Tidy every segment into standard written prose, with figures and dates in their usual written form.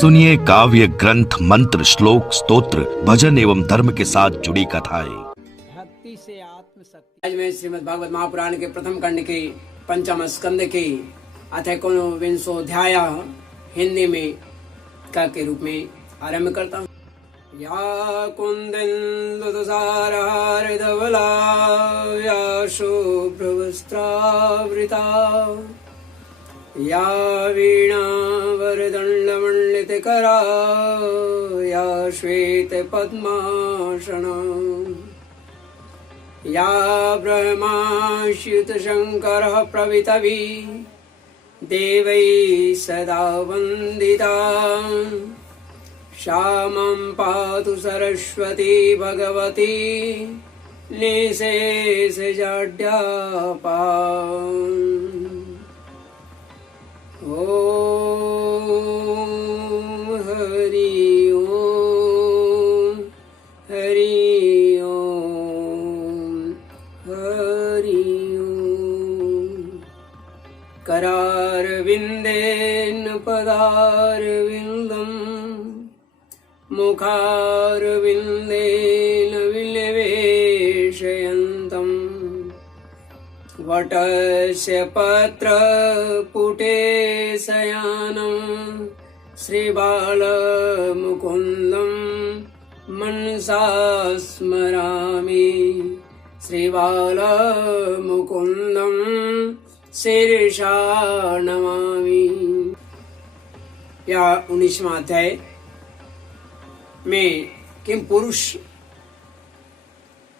सुनिए काव्य ग्रंथ, मंत्र, श्लोक, स्तोत्र, भजन एवं धर्म के साथ जुड़ी कथाएं। भक्ति से आत्मशक्ति। आज मैं श्रीमद् भागवत महापुराण के प्रथम खंड के पंचम स्कंद के अथ एकोनविंशोऽध्याय हिंदी में का के रूप में आरंभ करता हूँ। या कुंदेन्दु तुषारहारधवला या शुभ्रवस्त्रावृता या वीणावरदण्डमण्डितकरा या श्वेतपद्मासना या ब्रह्माच्युतशङ्करः प्रभृतिभिः देवैः सदा वन्दिता सा मां पातु सरस्वती भगवती निःशेषजाड्यापहा। ॐ हरि ओम हरि ओम हरि ओम। करारविन्देन पदारविन्दं मुखारविन्देन विनिवेशयन्तम् वटस्य पत्रपुटे शयानं श्रीबालमुकुन्दं मनसा स्मरामि श्रीबालमुकुन्दं शीर्षा नमामि। यह 19वां अध्याय में किम पुरुष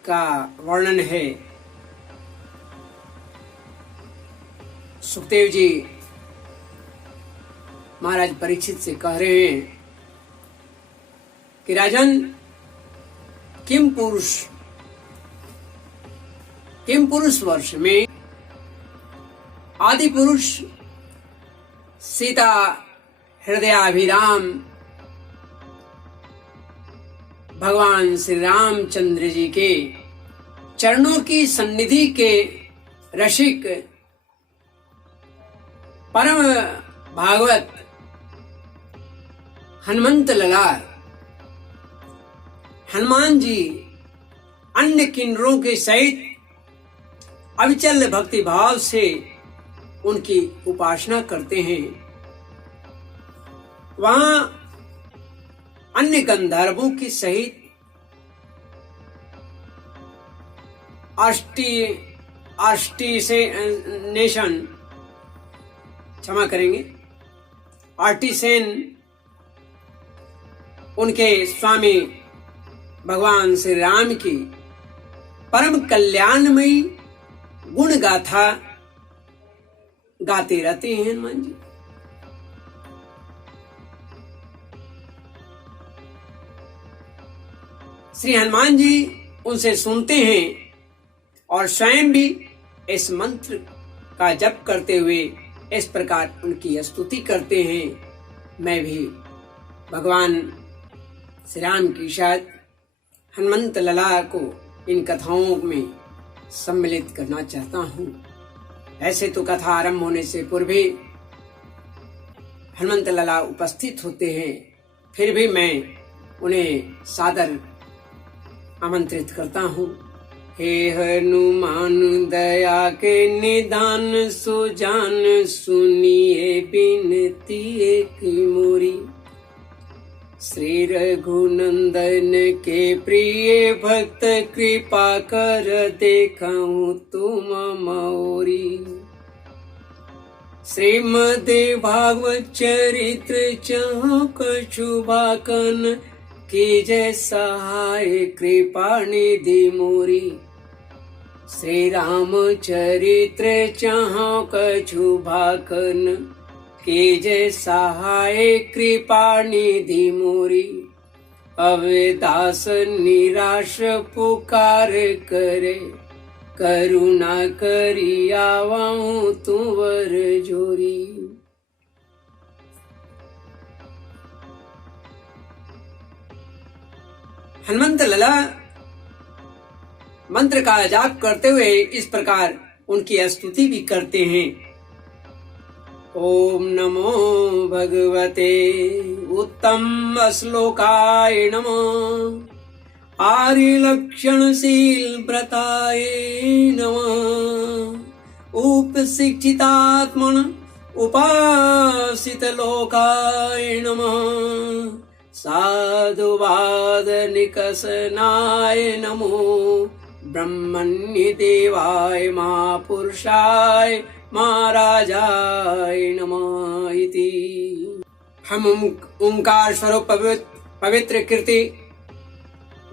का वर्णन है। सुखदेव जी महाराज परीक्षित से कह रहे हैं कि राजन, किम पुरुष वर्ष में आदि पुरुष सीता हृदयाभिराम भगवान श्री रामचंद्र जी के चरणों की सन्निधि के रसिक परम भागवत हनुमंत लला हनुमान जी अन्य किन्नरों के सहित अविचल भक्ति भाव से उनकी उपासना करते हैं। वहां अन्य गंधर्वों के सहित आर्टिसेन उनके स्वामी भगवान श्री राम की परम कल्याणमयी गुण गाथा गाते रहते हैं हनुमान जी। श्री हनुमान जी उनसे सुनते हैं और स्वयं भी इस मंत्र का जप करते हुए इस प्रकार उनकी स्तुति करते हैं। मैं भी भगवान श्री राम की शायद हनुमंत लला को इन कथाओं में सम्मिलित करना चाहता हूँ। ऐसे तो कथा आरंभ होने से पूर्व ही हनुमंत लला उपस्थित होते हैं, फिर भी मैं उन्हें सादर आमंत्रित करता हूँ। हे हनुमान दया के निदान सुजान, सुनिए बिनती एक मोरी। श्री रघुनंदन के प्रिय भक्त, कृपा कर देखाऊं तुम मोरी। श्रीमद् भागवत चरित्र चाहो कछु भाकन, कीजय सहाय कृपा निधि मोरी। श्री राम चरित्र चाहो कछु भाकन, कीजय सहाय कृपा निधि मोरी। अवदास निराश पुकार करे, करुणा करी आवाहूं तुवर जोरी। हनुमंत लला मंत्र का जाप करते हुए इस प्रकार उनकी स्तुति भी करते हैं। ओम नमो भगवते उत्तम श्लोकाय नमः। आर्य लक्षणशील व्रताय नमः। उपशिक्षितात्मन उपासित लोकाय नमः। साधुवाद निकषनाय नमो। ब्रह्मण्य देवाय महापुरुषाय महाराजाय नमः इति। हम ओंकार स्वरूप पवित्र कीर्ति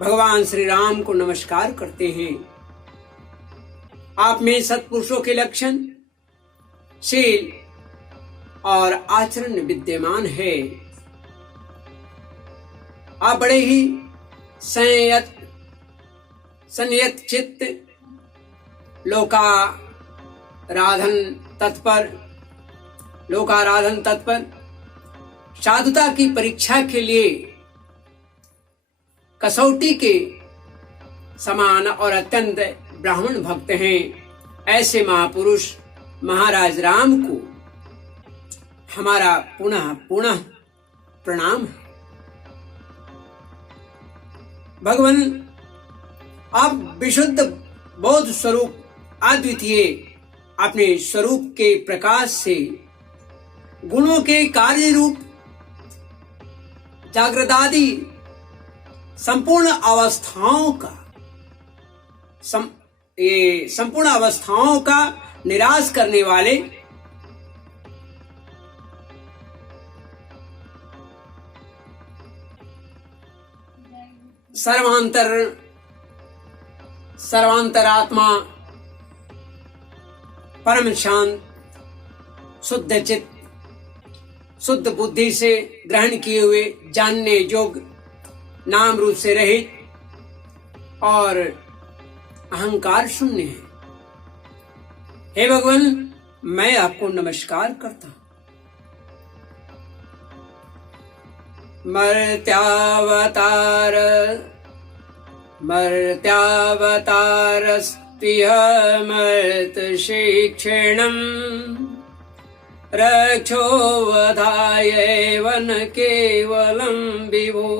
भगवान श्री राम को नमस्कार करते हैं। आप में सत्पुरुषों के लक्षण, शील और आचरण विद्यमान है। आप बड़े ही संयत चित्त, लोकाराधन तत्पर, साधुता की परीक्षा के लिए कसौटी के समान और अत्यंत ब्राह्मण भक्त हैं। ऐसे महापुरुष महाराज राम को हमारा पुनः पुनः प्रणाम है। भगवान, आप विशुद्ध बोध स्वरूप अद्वितीय अपने स्वरूप के प्रकाश से गुणों के कार्य रूप जागृतादि संपूर्ण अवस्थाओं का निराश करने वाले सर्वांतरात्मा परम शांत शुद्ध चित्त, शुद्ध बुद्धि से ग्रहण किए हुए, जानने योग्य, नाम रूप से रहित और अहंकार शून्य है। हे भगवान, मैं आपको नमस्कार करता हूं। मर्त्यावतारस्त्विहमर्तशिक्षणम् रक्षोवधायैव न केवलं विभो।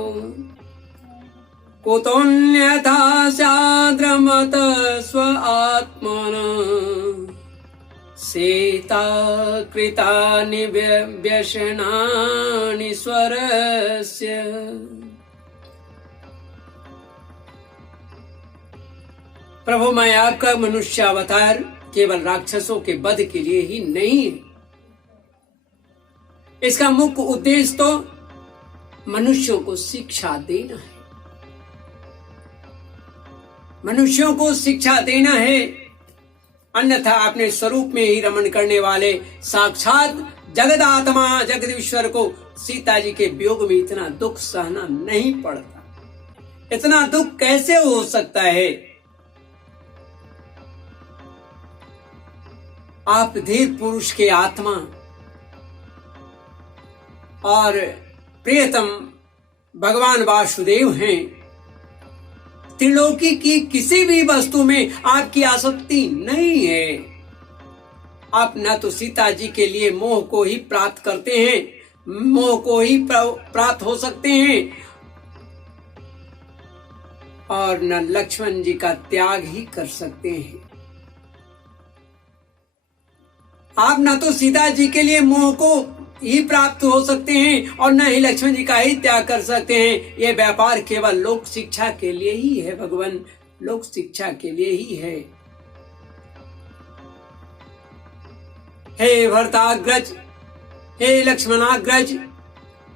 कुतोऽन्यथा स्याद्रमत स्व आत्मनः। सीता कृतानि व्यसनानि स्वरस्य। प्रभु, मैं आपका मनुष्य अवतार केवल राक्षसों के वध के लिए ही नहीं है। इसका मुख्य उद्देश्य तो मनुष्यों को शिक्षा देना है। मनुष्यों को शिक्षा देना है, अन्यथा अपने स्वरूप में ही रमण करने वाले साक्षात जगदात्मा जगदीश्वर को सीता जी के वियोग में इतना दुख सहना नहीं पड़ता। इतना दुख कैसे हो सकता है? आप धीर पुरुष के आत्मा और प्रियतम भगवान वासुदेव हैं। त्रिलोकी की किसी भी वस्तु में आपकी आसक्ति नहीं है। आप न तो सीता जी के लिए मोह को ही प्राप्त करते हैं, मोह को ही प्राप्त हो सकते हैं, और न लक्ष्मण जी का त्याग ही कर सकते हैं। आप न तो सीता जी के लिए मोह को ही प्राप्त हो सकते हैं और न ही लक्ष्मण जी का ही त्याग कर सकते हैं। यह व्यापार केवल लोक शिक्षा के लिए ही है भगवान, लोक शिक्षा के लिए ही है। हे भरताग्रज, हे लक्ष्मणाग्रज,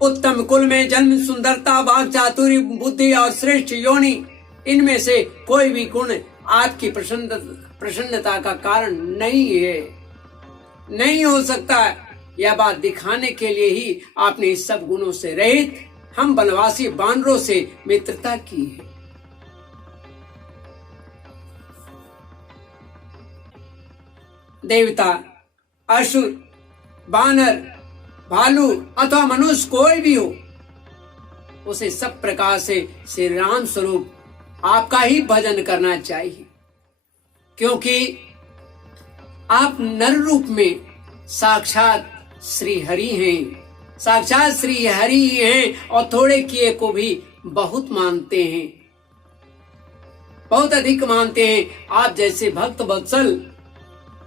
उत्तम कुल में जन्म, सुंदरता, वाक चातुर्य, बुद्धि और श्रेष्ठ योनि, इनमें से कोई भी गुण आपकी प्रसन्नता का कारण नहीं है, नहीं हो सकता। यह बात दिखाने के लिए ही आपने इस सब गुणों से रहित हम वनवासी बानरों से मित्रता की है। देवता, असुर, बानर, भालू अथवा मनुष्य कोई भी हो, उसे सब प्रकार से श्री राम स्वरूप आपका ही भजन करना चाहिए, क्योंकि आप नर रूप में साक्षात श्री हरि हैं, साक्षात श्री हरि ही हैं और थोड़े किए को भी बहुत मानते हैं, बहुत अधिक मानते हैं। आप जैसे भक्त वत्सल,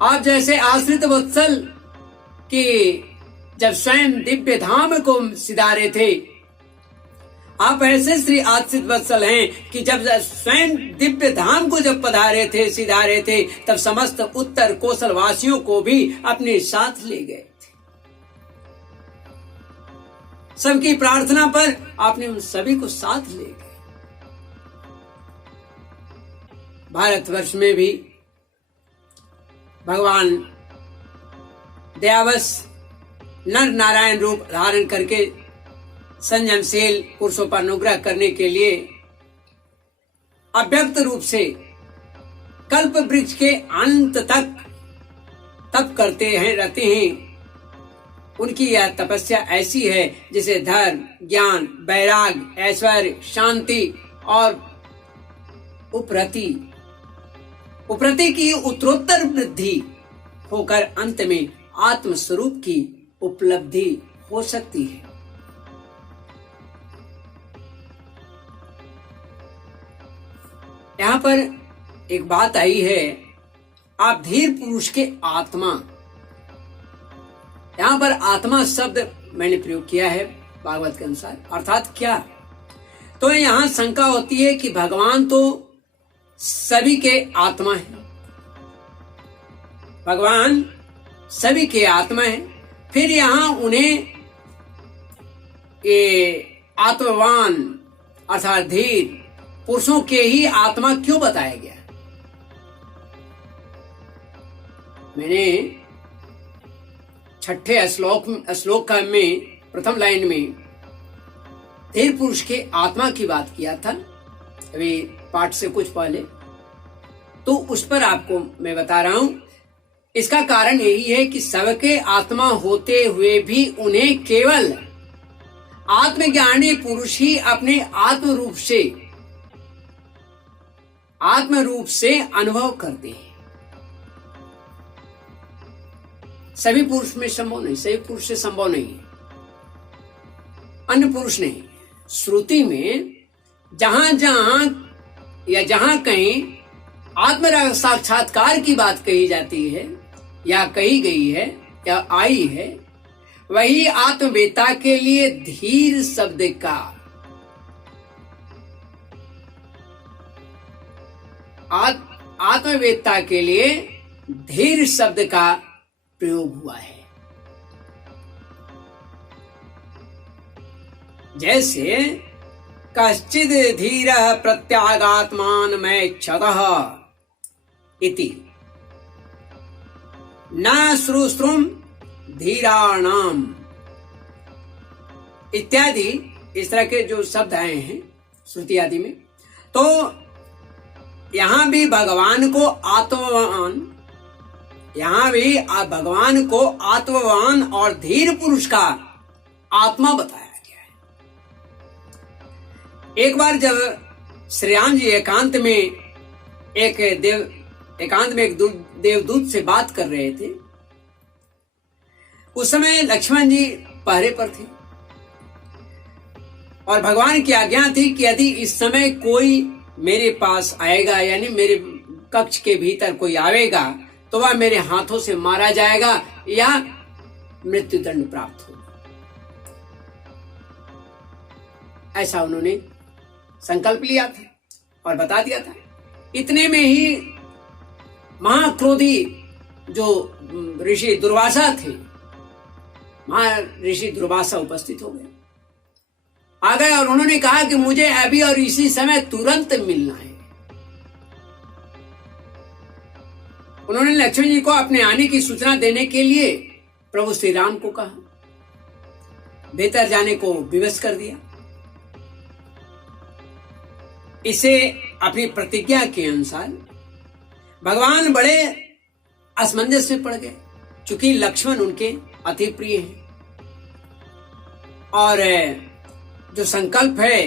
आप जैसे आश्रित वत्सल कि जब स्वयं दिव्य धाम को सिधारे थे, आप ऐसे श्री आश्रित वत्सल हैं कि जब स्वयं दिव्य धाम को जब पधारे थे, सिधारे थे, तब समस्त उत्तर कोसल वासियों को भी अपने साथ ले गए थे। सबकी प्रार्थना पर आपने उन सभी को साथ ले गए। भारतवर्ष में भी भगवान दयावश नर नारायण रूप धारण करके संयमशील पुरुषों पर अनुग्रह करने के लिए अव्यक्त रूप से कल्प वृक्ष के अंत तक तप करते हैं, रहते हैं। उनकी यह तपस्या ऐसी है जिसे धर्म, ज्ञान, वैराग्य, ऐश्वर्य, शांति और उपरति की उत्तरोत्तर वृद्धि होकर अंत में आत्म स्वरूप की उपलब्धि हो सकती है। यहाँ पर एक बात आई है, आप धीर पुरुष के आत्मा, यहाँ पर आत्मा शब्द मैंने प्रयोग किया है भागवत के अनुसार, अर्थात क्या? तो यहाँ शंका होती है कि भगवान तो सभी के आत्मा है, भगवान सभी के आत्मा है, फिर यहाँ उन्हें ये आत्मवान अर्थात धीर पुरुषों के ही आत्मा क्यों बताया गया? मैंने छठे श्लोक में प्रथम लाइन में धीर पुरुष के आत्मा की बात किया था, अभी पाठ से कुछ पहले, तो उस पर आपको मैं बता रहा हूं। इसका कारण यही है कि सबके आत्मा होते हुए भी उन्हें केवल आत्मज्ञानी पुरुष ही अपने आत्म रूप से अनुभव करते हैं। सभी पुरुष में संभव नहीं, सभी पुरुष से संभव नहीं है, अन्य पुरुष नहीं। श्रुति में जहां कहीं आत्म साक्षात्कार की बात कही जाती है या कही गई है या आई है, वही आत्मवेता के लिए धीर शब्द का आत्मवेता के लिए धीर शब्द का प्रयोग हुआ है। जैसे कश्चिद धीरः प्रत्यागात्मान मैच्छतः इति न श्रुश्रुम धीराणाम इत्यादि, इस तरह के जो शब्द आए हैं श्रुति आदि में, तो यहां भी भगवान को आत्मवान और धीर पुरुष का आत्मा बताया गया है। एक बार जब श्री राम जी एकांत में एक देवदूत से बात कर रहे थे, उस समय लक्ष्मण जी पहरे पर थे और भगवान की आज्ञा थी कि यदि इस समय कोई मेरे पास आएगा, यानी मेरे कक्ष के भीतर कोई आवेगा, तो वह मेरे हाथों से मारा जाएगा या मृत्युदंड प्राप्त होगा। ऐसा उन्होंने संकल्प लिया था और बता दिया था। इतने में ही महाक्रोधी जो ऋषि दुर्वासा थे, ऋषि दुर्वासा उपस्थित हो गए, आ गए और उन्होंने कहा कि मुझे अभी और इसी समय तुरंत मिलना है। उन्होंने लक्ष्मण जी को अपने आने की सूचना देने के लिए प्रभु श्री राम को कहा, भीतर जाने को विवश कर दिया। इसे अपनी प्रतिज्ञा के अनुसार भगवान बड़े असमंजस में पड़ गए, चूंकि लक्ष्मण उनके अति प्रिय हैं और जो संकल्प है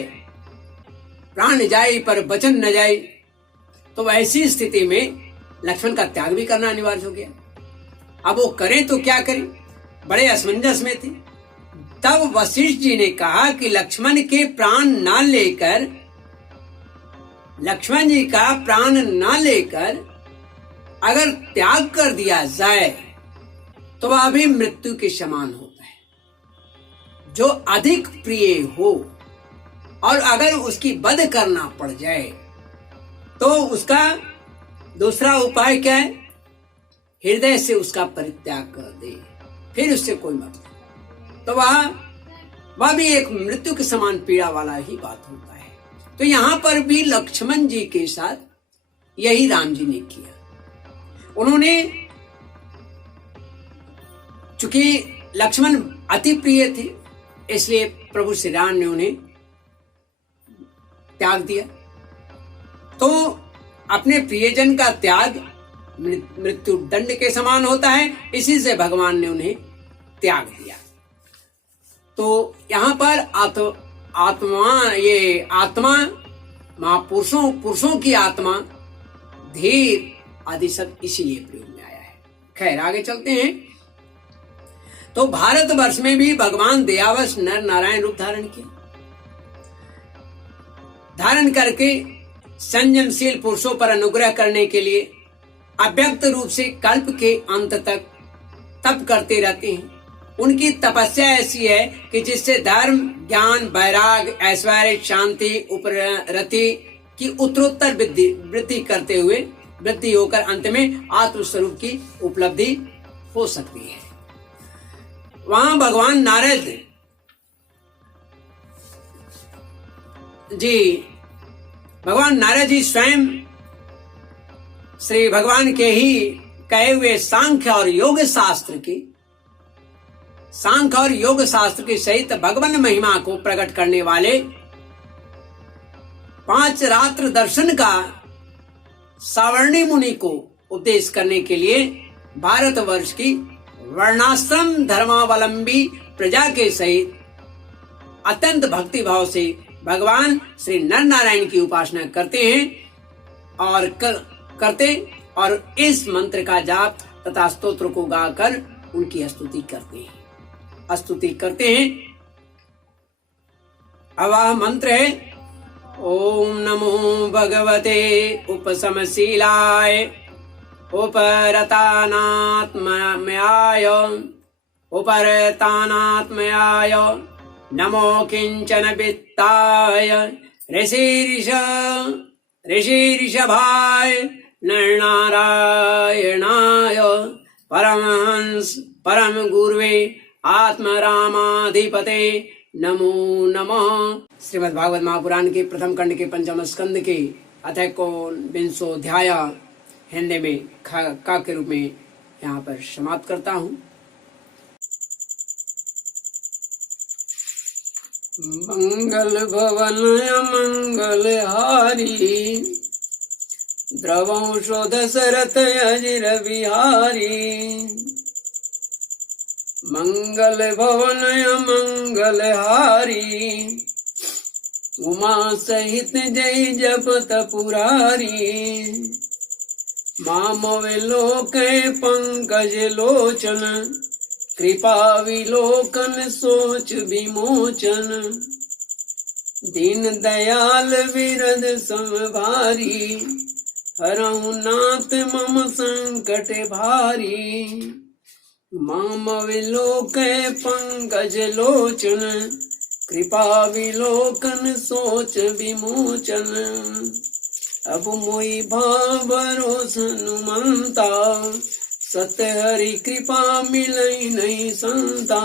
प्राण जाए पर वचन न जाए, तो ऐसी स्थिति में लक्ष्मण का त्याग भी करना अनिवार्य हो गया। अब वो करें तो क्या करें? बड़े असमंजस में थे। तब वशिष्ठ जी ने कहा कि लक्ष्मण के प्राण न लेकर, लक्ष्मण जी का प्राण न लेकर अगर त्याग कर दिया जाए तो वह भी मृत्यु के समान होता है। जो अधिक प्रिय हो और अगर उसकी वध करना पड़ जाए तो उसका दूसरा उपाय क्या है? हृदय से उसका परित्याग कर दे, फिर उससे कोई मतलब। तो वह भी एक मृत्यु के समान पीड़ा वाला ही बात होता है। तो यहां पर भी लक्ष्मण जी के साथ यही राम जी ने किया। उन्होंने, चूंकि लक्ष्मण अति प्रिय थे, इसलिए प्रभु श्री राम ने उन्हें त्याग दिया। तो अपने प्रियजन का त्याग मृत्यु दंड के समान होता है, इसी से भगवान ने उन्हें त्याग दिया। तो यहां पर आत्मा पुरुषों की आत्मा, धीर आदि सब इसीलिए प्रयोग में आया है। खैर आगे चलते हैं। तो भारतवर्ष में भी भगवान दयावश नर नारायण रूप धारण किया, धारण करके संयमशील पुरुषों पर अनुग्रह करने के लिए अव्यक्त रूप से कल्प के अंत तक तप करते रहते हैं। उनकी तपस्या ऐसी है कि जिससे धर्म, ज्ञान, वैराग, ऐश्वर्य, शांति, उपरति की उत्तरोत्तर वृद्धि करते हुए वृद्धि होकर अंत में आत्मस्वरूप की उपलब्धि हो सकती है। वहां भगवान नारद जी स्वयं श्री भगवान के ही कहे हुए सांख्य और योग शास्त्र के सहित भगवान महिमा को प्रकट करने वाले 5 रात्र दर्शन का सावर्णी मुनि को उपदेश करने के लिए भारतवर्ष की वर्णाश्रम धर्मावलंबी प्रजा के सहित अत्यंत भक्ति भाव से भगवान श्री नर नारायण की उपासना करते हैं और इस मंत्र का जाप तथा स्तोत्र को गाकर उनकी स्तुति करते हैं। अब वह मंत्र है, ओम नमो भगवते उपशमशीलाय उपरतानात्मयाय नमो किंचन वित्ताय ऋषिऋषभाय नरनारायणाय परमहंस परम गुरुवे आत्मरामाधिपते नमो नमः। श्रीमद् भागवत महापुराण के प्रथम खंड के पंचम स्कंद के अध्याय को 20 अध्याय हिंदी में का के रूप में यहाँ पर समाप्त करता हूँ। मंगल भवन मंगल हारी द्रवंशो दशरथ अजिर बिहारी। मंगल भवन मंगल हारी उमा सहित जय जपत पुरारी। माम विलोक पंकज लोचन कृपा विलोकन सोच विमोचन। दीन दयाल विरद समभारी हरहु नाथ मम संकट भारी। माम विलोक पंकज लोचन कृपा विलोकन सोच विमोचन। अब मोई भाव भरोस हनुमंता सत्य हरि कृपा मिलई नहीं संता।